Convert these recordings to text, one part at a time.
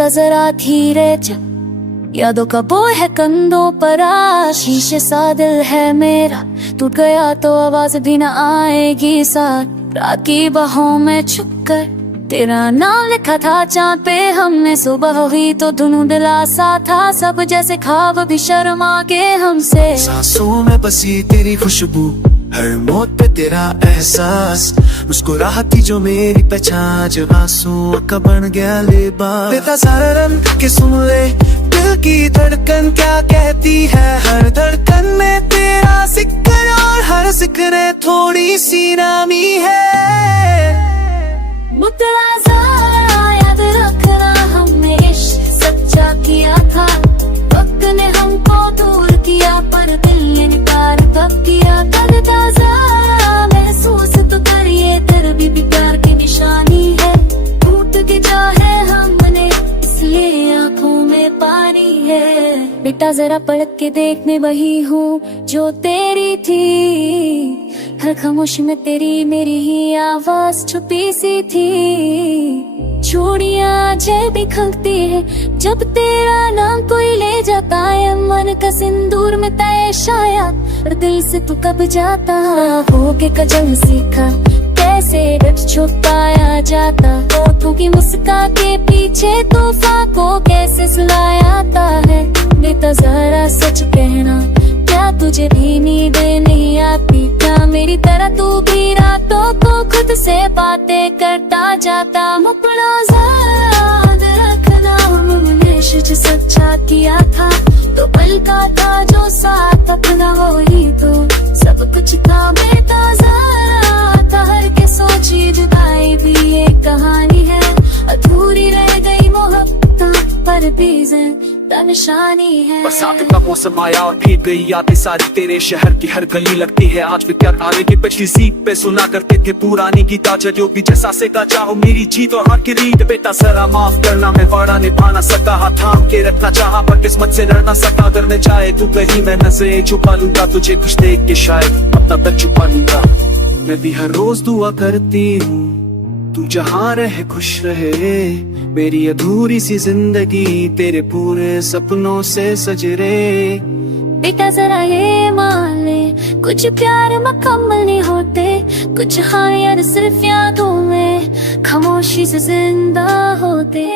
बेटा जरा धीरे चल, यादों का बोझ है कंधों पर, शीशे सा दिल है मेरा, टूट गया तो आवाज भी न आएगी साथ। रात की बाहों में छुपकर तेरा नाम लिखा था चाँद पे हमने, सुबह हुई तो धुंधला सा था सब, जैसे ख्वाब भी शर्मा के हमसे। सांसों में बसी तेरी खुशबू, हर मौत पे तेरा एहसास, मुस्कुराहटी जो मेरी पहचान, जो आंसू का बन गया लिबास। बेटा सारा रन के सुन ले, दिल की धड़कन क्या कहती है, हर धड़कन में तेरा जिक्र और हर जिक्र थोड़ी सी नामी है। मुतला ज़रा याद रखना, हमने इश्क सच्चा किया था, वक्त ने हमको दूर किया पर दिल ने निकाल कब किया। कल ताज़ा महसूस तो कर, ये तेरे भी प्यार की निशानी है, टूट के जा है हमने इसलिए आंखों में पानी है। बेटा जरा पलट के देख, मैं वही हूँ जो तेरी थी, हर खामोशी में तेरी मेरी ही आवाज छुपी सी थी। चूड़ियां जय भी खलती है जब तेरा नाम कोई ले जाता है, मन का सिंदूर में तय शायद और दिल से तू कब जाता। हो के कजल सीखा कैसे डर छुपाया जाता, होठों की मुस्कान के पीछे तूफान को कैसे सुलायाता है। बेटा जरा सच कहना, क्या तुझे भी नींद नहीं आती, क्या मेरी तरह तू भी रातों को खुद से बातें करता जाता। मुपड़ा याद रखना, हमने इश्क सच्चा किया था, तो पल का था जो साथ अपना वही तो सब कुछ था। बेटा जरा ठहर के सोची, जुदाई भी एक कहानी है, अधूरी रह गई मोहब्बत पर भी जिंदा निशानी है। बरसात का मौसम आया और भीग गई यादें सारी, तेरे शहर की हर गली लगती है आज भी प्यार। आने की पिछली सीट पे सुना करते थे पुरानी गीता, जो भी जैसा से का चाहो मेरी जीत और हार की रीत। बेटा जरा माफ करना, मैं वादा निभा ना सका, हाथ थाम के रखना चाहा पर किस्मत से लड़ ना सका। अगर मैं चाहे तू कहीं मैं नजरें छुपा लूंगा, तुझे कुछ देख के शायद अपना तक छुपा लूंगा। मैं भी हर रोज दुआ करती हूँ तू जहाँ रहे खुश रहे, मेरी अधूरी सी जिंदगी तेरे पूरे सपनों से सजरे। बेटा जरा ये मान ले, कुछ प्यार मुकम्मल नहीं होते, कुछ हाँ यार सिर्फ यादों में खामोशी से जिंदा होते।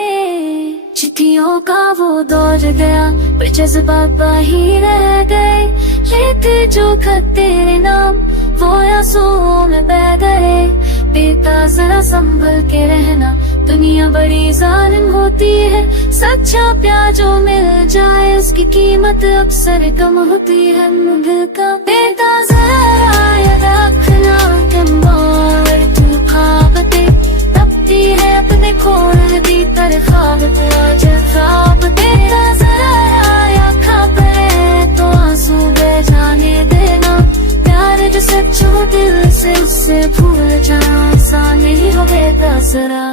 चिट्ठियों का वो दौर गया पर जज्बात बाही रह गए, लेते जो खत तेरे नाम वो आंसुओं में बह गए। बेटा जरा संभल के रहना, दुनिया बड़ी जालिम होती है, सच्चा प्यार जो मिल जाए उसकी कीमत अक्सर कम होती है दिल का। बेटा जरा याद रखना कि मोर तू ख्वाबते तपती है अपने खोल दी तर ख्वाब आज ख्वाब। बेटा जरा याद खबरे तो आंसू बह जाने देना, प्यार जो सच हो दिल से उससे भूल जाना आसान नहीं हो। बेटा जरा